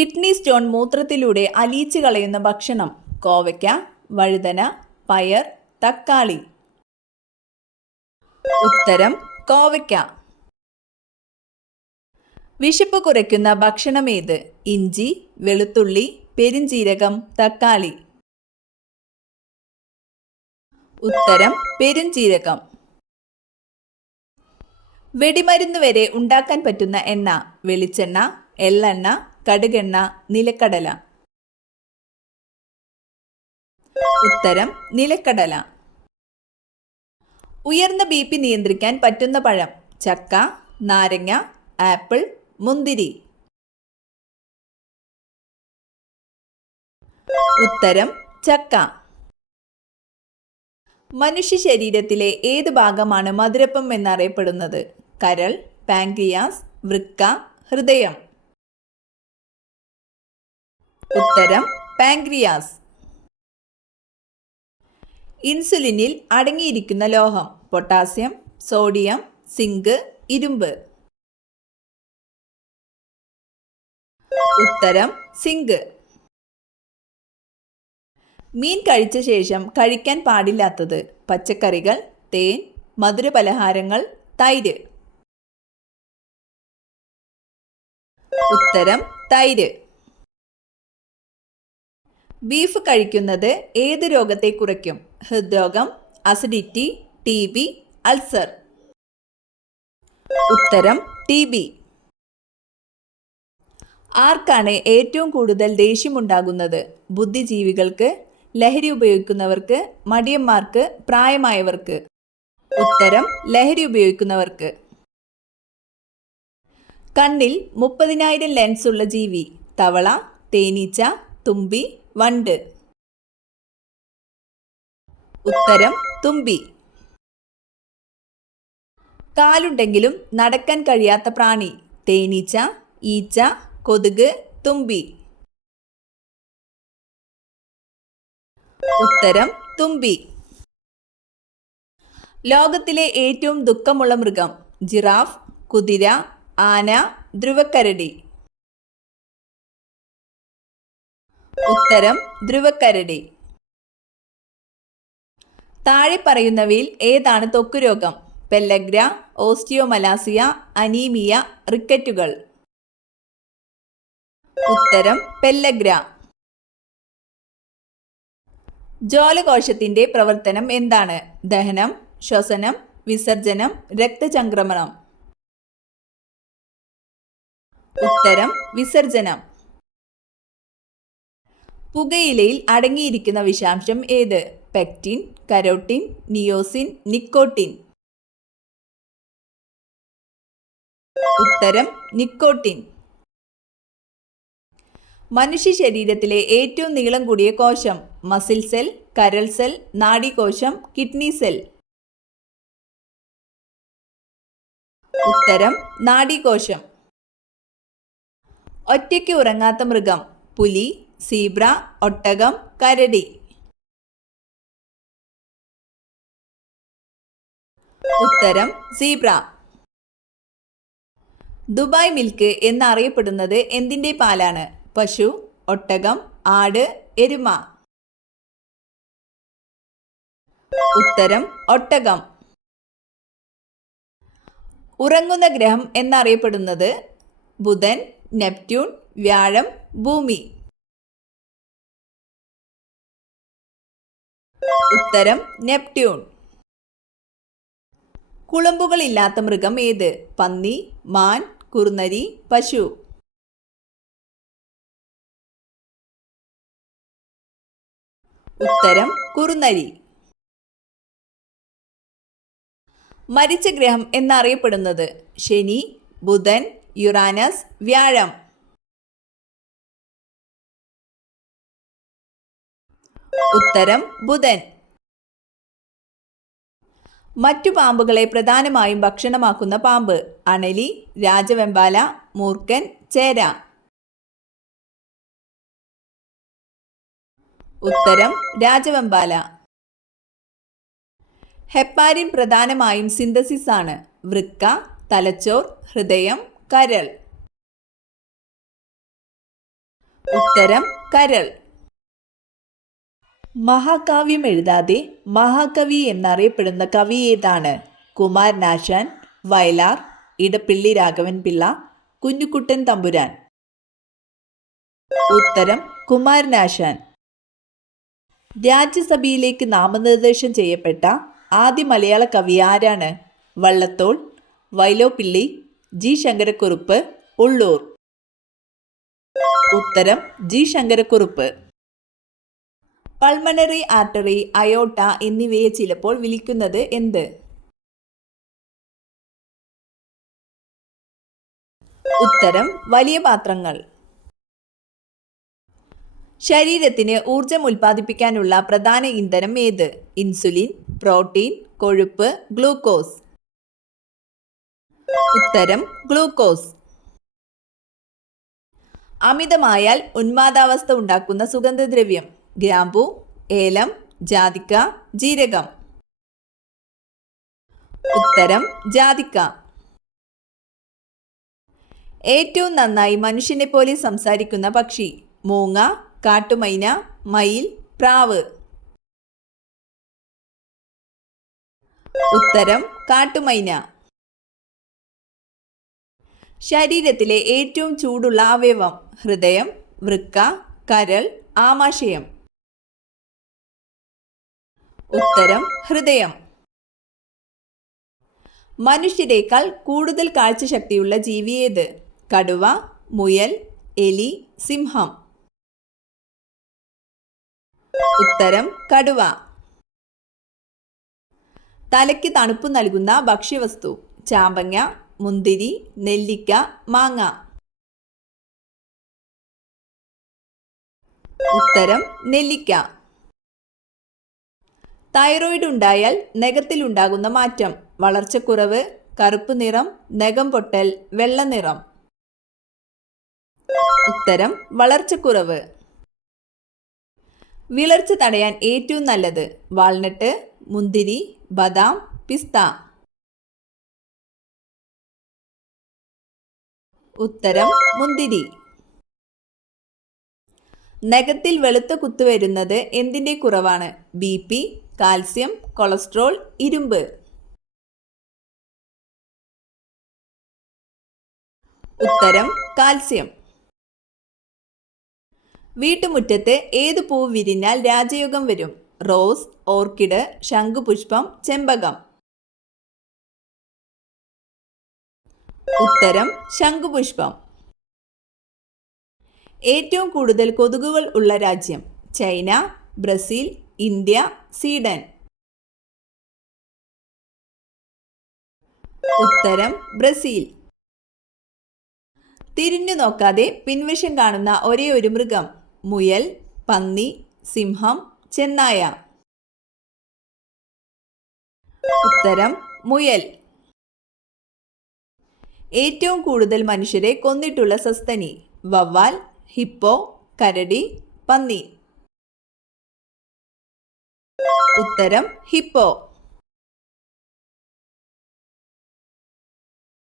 Kidney stone മൂത്രത്തിലൂടെ അലിയിച്ച് കളയുന്ന ഭക്ഷണം: കോവയ്ക്ക, വഴുതന, പയർ, തക്കാളി. ഉത്തരം കോവയ്ക്ക. വിശപ്പ് കുറയ്ക്കുന്ന ഭക്ഷണം ഏത്? ഇഞ്ചി, വെളുത്തുള്ളി, പെരുംജീരകം, തക്കാളി. ഉത്തരം പെരുംജീരകം. വെടിമരുന്ന് വരെ ഉണ്ടാക്കാൻ പറ്റുന്ന എണ്ണ: വെളിച്ചെണ്ണ, എള്ളെണ്ണ, കടുകെണ്ണ, നിലക്കടല. ഉത്തരം നിലക്കടല. ഉയർന്ന BP നിയന്ത്രിക്കാൻ പറ്റുന്ന പഴം: ചക്ക, നാരങ്ങ, ആപ്പിൾ, മുന്തിരി. ഉത്തരം ചക്ക. മനുഷ്യ ശരീരത്തിലെ ഏത് ഭാഗമാണ് മധുരപ്പം എന്നറിയപ്പെടുന്നത്? കരൾ, പാൻക്രിയാസ്, വൃക്ക, ഹൃദയം. ഉത്തരം പാൻക്രിയാസ്. ഇൻസുലിനിൽ അടങ്ങിയിരിക്കുന്ന ലോഹം: പൊട്ടാസ്യം, സോഡിയം, സിങ്ക്, ഇരുമ്പ്. ഉത്തരം സിങ്ക്. മീൻ കഴിച്ച ശേഷം കഴിക്കാൻ പാടില്ലാത്തത്: പച്ചക്കറികൾ, തേൻ, മധുരപലഹാരങ്ങൾ, തൈര്. ഉത്തരം തൈര്. ബീഫ് കഴിക്കുന്നത് ഏത് രോഗത്തെ കുറയ്ക്കും? ഹൃദ്രോഗം, അസിഡിറ്റി, TB, അൾസർ. ഉത്തരം TB. ആർക്കാണ് ഏറ്റവും കൂടുതൽ ദേഷ്യമുണ്ടാകുന്നത്? ബുദ്ധിജീവികൾക്ക്, ലഹരി ഉപയോഗിക്കുന്നവർക്ക്, മടിയന്മാർക്ക്, പ്രായമായവർക്ക്. ഉത്തരം ലഹരി ഉപയോഗിക്കുന്നവർക്ക്. കണ്ണിൽ 30,000 ലെൻസ് ഉള്ള ജീവി: തവള, തേനീച്ച, തുമ്പി, വണ്ട്. ഉത്തരം തുമ്പി. കാലുണ്ടെങ്കിലും നടക്കാൻ കഴിയാത്ത പ്രാണി: തേനീച്ച, ഈച്ച, കൊതുക്, തുമ്പി. ഉത്തരം തുമ്പി. ലോകത്തിലെ ഏറ്റവും ദുഃഖമുള്ള മൃഗം: ജിറാഫ്, കുതിര, ആന, ധ്രുവക്കരടി. ഉത്തരം ധ്രുവക്കരടി. താഴെ പറയുന്നവയിൽ ഏതാണ് ത്വക്ക് രോഗം? പെല്ലഗ്ര, ഓസ്റ്റിയോമലാസിയ, അനീമിയ, റിക്കറ്റുകൾ. ഉത്തരം പെല്ലഗ്ര. ജോലകോശത്തിന്റെ പ്രവർത്തനം എന്താണ്? ദഹനം, ശ്വസനം, വിസർജനം, രക്തചംക്രമണം. ഉത്തരം വിസർജനം. പുകയിലയിൽ അടങ്ങിയിരിക്കുന്ന വിഷാംശം ഏത്? Pectin, carotene, niacin, nicotine. ഉത്തരം നിക്കോട്ടിൻ. മനുഷ്യ ശരീരത്തിലെ ഏറ്റവും നീളം കൂടിയ കോശം: മസിൽ സെൽ, കരൾ സെൽ, നാഡീകോശം, കിഡ്നി സെൽ. ഉത്തരം നാഡീകോശം. ഒറ്റയ്ക്ക് ഉറങ്ങാത്ത മൃഗം: പുലി, സീബ്ര, ഒട്ടകം, കരടി. ഉത്തരം സീബ്ര. ദുബായ് മിൽക്ക് എന്നറിയപ്പെടുന്നത് എന്തിൻ്റെ പാലാണ്? പശു, ഒട്ടകം, ആട്, എരുമ. ഉത്തരം ഒട്ടകം. ഉറങ്ങുന്ന ഗ്രഹം എന്നറിയപ്പെടുന്നത്? ബുധൻ, നെപ്റ്റ്യൂൺ, വ്യാഴം, ഭൂമി. ഉത്തരം നെപ്റ്റ്യൂൺ. കുളമ്പുകളില്ലാത്ത മൃഗം ഏത്? പന്നി, മാൻ, കുറുനരി, പശു. ഉത്തരം കുറുനരി. മരിച്ച ഗ്രഹം എന്നറിയപ്പെടുന്നത്? ശനി, ബുധൻ, യുറാനസ്, വ്യാഴം. ഉത്തരം ബുധൻ. മറ്റു പാമ്പുകളെ പ്രധാനമായും ഭക്ഷണമാക്കുന്ന പാമ്പ്: അണലി, രാജവെമ്പാല, മൂർഖൻ, ചേര. ഉത്തരം രാജവെമ്പാല. ഹെപ്പാരിൻ പ്രധാനമായും സിന്തസിസ് ആണ്: വൃക്ക, തലച്ചോർ, ഹൃദയം, കരൾ. ഉത്തരം കരൾ. മഹാകാവ്യം എഴുതാതെ മഹാകവി എന്നറിയപ്പെടുന്ന കവി ഏതാണ്? കുമാരനാശാൻ, വയലാർ, ഇടപ്പിള്ളി രാഘവൻ പിള്ള, കുഞ്ഞുകുട്ടൻ തമ്പുരാൻ. ഉത്തരം കുമാരനാശാൻ. രാജ്യസഭയിലേക്ക് നാമനിർദ്ദേശം ചെയ്യപ്പെട്ട ആദ്യ മലയാള കവി ആരാണ്? വള്ളത്തോൾ, വൈലോപ്പിള്ളി, ജി ശങ്കരക്കുറുപ്പ്, ഉള്ളൂർ. ഉത്തരം ജി ശങ്കരക്കുറുപ്പ്. പൾമണറി ആർട്ടറി, അയോട്ട എന്നിവയെ ചിലപ്പോൾ വിളിക്കുന്നത് എന്ത്? ഉത്തരം വലിയ പാത്രങ്ങൾ. ശരീരത്തിന് ഊർജം ഉൽപ്പാദിപ്പിക്കാനുള്ള പ്രധാന ഇന്ധനം ഏത്? ഇൻസുലിൻ, പ്രോട്ടീൻ, കൊഴുപ്പ്, ഗ്ലൂക്കോസ്. ഉത്തരം ഗ്ലൂക്കോസ്. അമിതമായാൽ ഉന്മാദാവസ്ഥ ഉണ്ടാക്കുന്ന സുഗന്ധദ്രവ്യം? ഗ്രാമ്പു, ഏലം, ജാതിക്ക, ജീരകം. ഉത്തരം ജാതിക്ക. ഏറ്റവും നന്നായി മനുഷ്യനെ പോലെ സംസാരിക്കുന്ന പക്ഷി? മൂങ്ങ, കാട്ടുമൈന, മയിൽ, പ്രാവ്. ഉത്തരം കാട്ടുമൈന. ശരീരത്തിലെ ഏറ്റവും ചൂടുള്ള അവയവം? ഹൃദയം, വൃക്ക, കരൾ, ആമാശയം. ഉത്തരം ഹൃദയം. മനുഷ്യരെക്കാൾ കൂടുതൽ കാഴ്ചശക്തിയുള്ള ജീവി ഏത്? കടുവ, മുയൽ, എലി, സിംഹം. ഉത്തരം കടുവ. തലയ്ക്ക് തണുപ്പ് നൽകുന്ന ഭക്ഷ്യവസ്തു? ചാമ്പങ്ങ, മുന്തിരി, നെല്ലിക്ക, മാങ്ങ. ഉത്തരം നെല്ലിക്ക. തൈറോയിഡ് ഉണ്ടായാൽ നഖത്തിലുണ്ടാകുന്ന മാറ്റം? വളർച്ചക്കുറവ്, കറുപ്പ് നിറം, നഖം പൊട്ടൽ, വെള്ള നിറം. ഉത്തരം വളർച്ചക്കുറവ്. വിളർച്ച തടയാൻ ഏറ്റവും നല്ലത്? വാൾനട്ട്, മുന്തിരി, ബദാം, പിസ്ത. ഉത്തരം മുന്തിരി. നഖത്തിൽ വെളുത്ത കുത്ത് വരുന്നത് എന്തിൻ്റെ കുറവാണ്? BP, കാൽസ്യം, കൊളസ്ട്രോൾ, ഇരുമ്പ്. ഉത്തരം കാൽസ്യം. വീട്ടുമുറ്റത്ത് ഏത് പൂവ് വിരിഞ്ഞാൽ രാജയോഗം വരും? റോസ്, ഓർക്കിഡ്, ശംഖുപുഷ്പം, ചെമ്പകം. ഉത്തരം ശംഖുപുഷ്പം. ഏറ്റവും കൂടുതൽ കൊതുകുകൾ ഉള്ള രാജ്യം? China, Brazil, India, Sweden. ഉത്തരം ബ്രസീൽ. തിരിഞ്ഞു നോക്കാതെ പിൻവശം കാണുന്ന ഒരേ ഒരു മൃഗം? മുയൽ, പന്നി, സിംഹം, ചെന്നായ. ഉത്തരം മുയൽ. ഏറ്റവും കൂടുതൽ മനുഷ്യരെ കൊന്നിട്ടുള്ള സസ്തനി? വവ്വാൽ, ഹിപ്പോ, കരടി, പന്നി. ഉത്തരം ഹിപ്പോ.